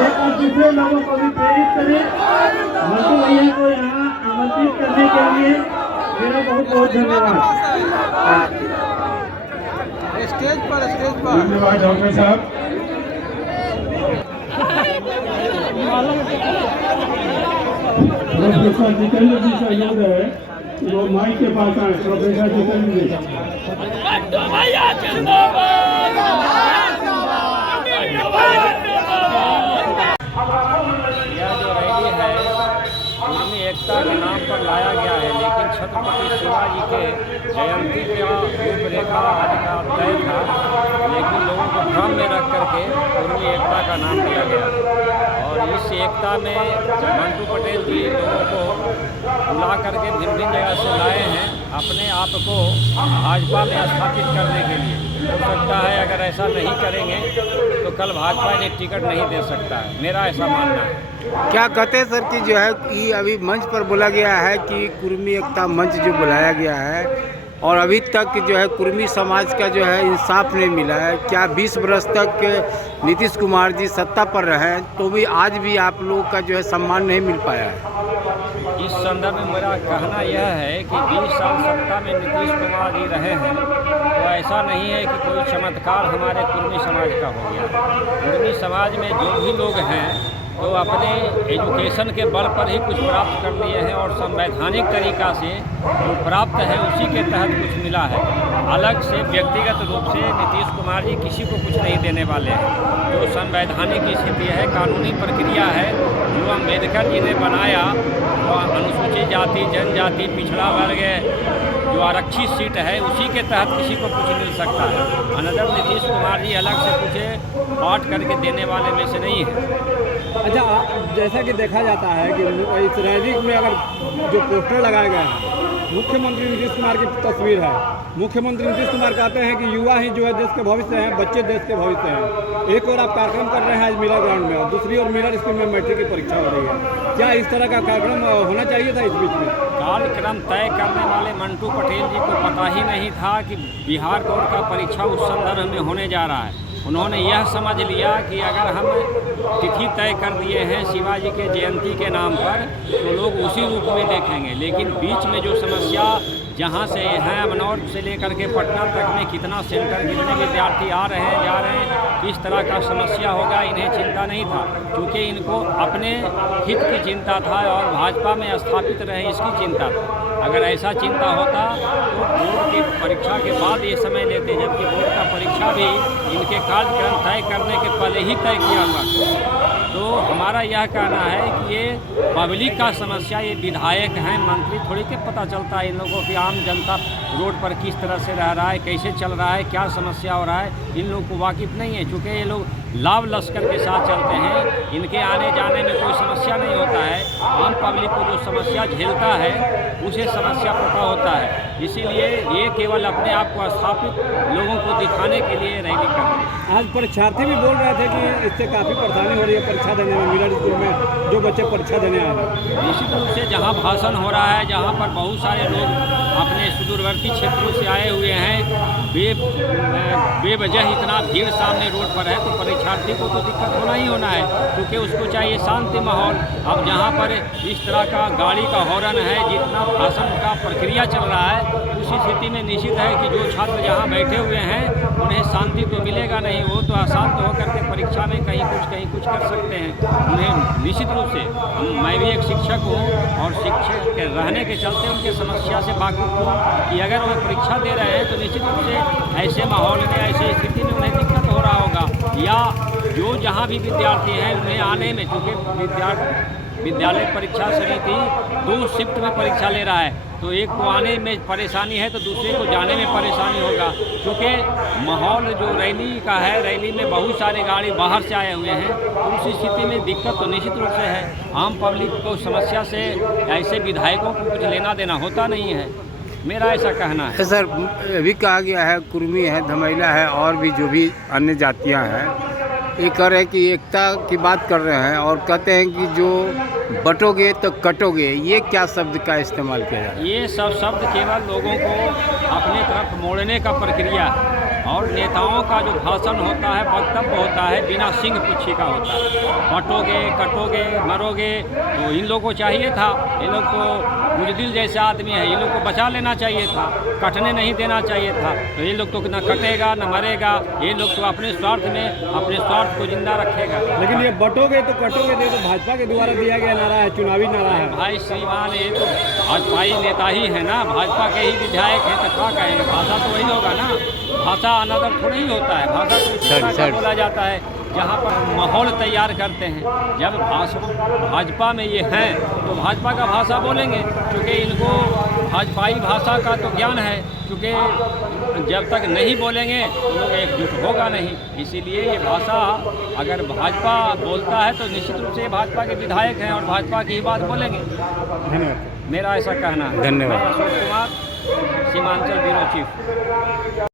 एक और दूसरे लोगों को भी प्रेरित करें। मंटू भैया को यहाँ आमंत्रित करने के लिए मेरा बहुत बहुत धन्यवाद। स्टेज पर धन्यवाद डॉक्टर साहब। प्रोफेसर जितेंद्र जी से अनुरोध है कि वो माइक के पास आए। प्रोफेसर जितेंद्र जी। यह जो रैली है कुर्मी एकता के नाम पर लाया गया है, लेकिन छत्रपति शिवाजी के जयंती का रूपरेखा आज का तय था, लेकिन लोगों को भ्रम में रख करके कुर्मी एकता का नाम दिया गया। और इस एकता में मंटू पटेल जी लोगों को बुला करके भिन्न भिन्न जगह से लाए हैं अपने आप को भाजपा में स्थापित करने के लिए। हो सकता है अगर ऐसा नहीं करेंगे तो कल भाजपा ने टिकट नहीं दे सकता है, मेरा ऐसा मानना है। क्या कहते हैं सर कि जो है कि अभी मंच पर बोला गया है कि कुर्मी एकता मंच जो बुलाया गया है और अभी तक जो है कुर्मी समाज का जो है इंसाफ नहीं मिला है। क्या 20 वर्ष तक नीतीश कुमार जी सत्ता पर रहे तो भी आज भी आप लोगों का जो है सम्मान नहीं मिल पाया है? इस संदर्भ में मेरा कहना यह है कि 20 साल सत्ता में नीतीश कुमार जी रहे हैं तो ऐसा नहीं है कि कोई चमत्कार हमारे कुर्मी समाज का हो गया। कुर्मी समाज में जो भी लोग हैं तो अपने एजुकेशन के बल पर ही कुछ प्राप्त कर लिए हैं और संवैधानिक तरीका से जो प्राप्त है उसी के तहत कुछ मिला है। अलग से व्यक्तिगत रूप से नीतीश कुमार जी किसी को कुछ नहीं देने वाले हैं। जो संवैधानिक स्थिति है, कानूनी प्रक्रिया है, जो अम्बेडकर जी ने बनाया, वो अनुसूचित जाति, जनजाति, पिछड़ा वर्ग जो आरक्षित सीट है उसी के तहत किसी को कुछ मिल सकता है। अनदर नीतीश कुमार जी अलग से कुछ बांट करके देने वाले में से नहीं है। अच्छा, जैसा कि देखा जाता है कि इस रैली में अगर जो पोस्टर लगाए गए हैं, मुख्यमंत्री नीतीश कुमार की तस्वीर है। मुख्यमंत्री नीतीश कुमार कहते हैं कि युवा ही जो है देश के भविष्य हैं, बच्चे देश के भविष्य हैं। एक और आप कार्यक्रम कर रहे हैं आज मिलर ग्राउंड में और दूसरी ओर मिलर स्कूल में मैट्रिक की परीक्षा हो रही है। क्या इस तरह का कार्यक्रम होना चाहिए था? इस बीच में कार्यक्रम तय करने वाले मंटू पटेल जी को पता ही नहीं था कि बिहार बोर्ड का परीक्षा उस संदर्भ में होने जा रहा है। उन्होंने यह समझ लिया कि अगर हम तिथि तय कर दिए हैं शिवाजी के जयंती के नाम पर तो लोग उसी रूप में देखेंगे। लेकिन बीच में जो समस्या जहाँ से हैं अमनौर से लेकर के पटना तक में कितना सेंटर, कितने विद्यार्थी आ रहे हैं, जा रहे हैं, किस तरह का समस्या होगा, इन्हें चिंता नहीं था। क्योंकि इनको अपने हित की चिंता था और भाजपा में स्थापित रहे इसकी चिंता था। अगर ऐसा चिंता होता तो बोर्ड की परीक्षा के बाद ये समय लेते, जबकि बोर्ड का परीक्षा भी इनके कार्यक्रम तय करने के पहले ही तय किया हुआ। तो हमारा यह कहना है कि ये पब्लिक का समस्या, ये विधायक हैं, मंत्री थोड़ी के पता चलता है इन लोगों की आम जनता रोड पर किस तरह से रह रहा है, कैसे चल रहा है, क्या समस्या हो रहा है, इन लोगों को वाकिफ़ नहीं है। चूँकि ये लोग लाभ लश्कर के साथ चलते हैं, इनके आने जाने में कोई समस्या नहीं होता है। आम पब्लिक को जो समस्या झेलता है उसे समस्या पता होता है। इसीलिए ये केवल अपने आप को स्थापित लोगों को दिखाने के लिए रैली कर रहे हैं। आज परीक्षार्थी भी बोल रहे थे कि इससे काफ़ी परेशानी हो रही है परीक्षा देने में, मिलर स्कूल में जो बच्चे परीक्षा देने आ रहे हैं। निश्चित रूप से जहाँ भाषण हो रहा है, जहाँ पर बहुत सारे लोग अपने सुदूरवर्ती क्षेत्रों से आए हुए हैं, बेवजह इतना भीड़ सामने रोड पर है तो परीक्षार्थी को तो दिक्कत होना ही होना है, क्योंकि उसको चाहिए शांति माहौल। अब जहाँ पर इस तरह का गाड़ी का हॉर्न है, जितना भाषण का प्रक्रिया चल रहा है, उसी स्थिति में निश्चित है कि जो छात्र जहाँ बैठे हुए हैं उन्हें शांति तो मिलेगा नहीं। वो तो अशांत होकर के परीक्षा में कहीं कुछ कर सकते हैं। उन्हें निश्चित रूप से मैं भी एक शिक्षक हूँ और शिक्षक के रहने के चलते उनके समस्या से वाकिफ हूँ कि अगर वो परीक्षा दे रहे हैं तो निश्चित रूप से ऐसे माहौल में, ऐसे स्थिति में उन्हें दिक्कत हो रहा होगा। या जो जहाँ भी विद्यार्थी हैं उन्हें आने में, चूँकि विद्यालय परीक्षा समिति 2 शिफ्ट में परीक्षा ले रहा है, तो एक को आने में परेशानी है तो दूसरे को जाने में परेशानी होगा। क्योंकि माहौल जो रैली का है, रैली में बहुत सारे गाड़ी बाहर से आए हुए हैं, तो उस स्थिति में दिक्कत तो निश्चित रूप से है। आम पब्लिक को समस्या से ऐसे विधायकों को कुछ लेना देना होता नहीं है, मेरा ऐसा कहना है। सर, अभी कहा गया है कुर्मी है, धमैला है और भी जो भी अन्य जातियां हैं, ये कह रहे हैं कि एकता की बात कर रहे हैं और कहते हैं कि जो बटोगे तो कटोगे। ये क्या शब्द का इस्तेमाल किया जा रहा है? ये सब शब्द केवल लोगों को अपने तरफ मोड़ने का प्रक्रिया है और नेताओं का जो भाषण होता है, वक्तव्य होता है, बिना सिंग पुच्छी का होता है। बटोगे, कटोगे, मरोगे, तो इन लोगों को चाहिए था, इन लोग तो बुजदिल जैसे आदमी है, इन लोग को बचा लेना चाहिए था, कटने नहीं देना चाहिए था। तो ये लोग तो न कटेगा न मरेगा, ये लोग तो अपने स्वार्थ में अपने स्वार्थ को जिंदा रखेगा। लेकिन ये बटोगे तो कटोगे नहीं, तो भाजपा के द्वारा दिया गया नारा है, चुनावी नारा है। भाई श्रीमान, ये तो भाजपाई नेता ही है ना, भाजपा के ही विधायक है, तो क्या कहेंगे, भाषा तो वही होगा ना। भाषा अनादर थोड़ा ही होता है, भाषा तो उसी तरह का बोला जाता है जहाँ पर माहौल तैयार करते हैं। जब भाजपा में ये हैं तो भाजपा का भाषा बोलेंगे, क्योंकि इनको भाजपाई भाषा का तो ज्ञान है, क्योंकि जब तक नहीं बोलेंगे तो लोग एकजुट होगा नहीं। इसीलिए ये भाषा अगर भाजपा बोलता है तो निश्चित रूप से भाजपा के विधायक हैं और भाजपा की ही बात बोलेंगे। धन्यवाद। मेरा ऐसा कहना है। धन्यवाद। मैं अशोक कुमार, सीमांचल ब्यूरो चीफ।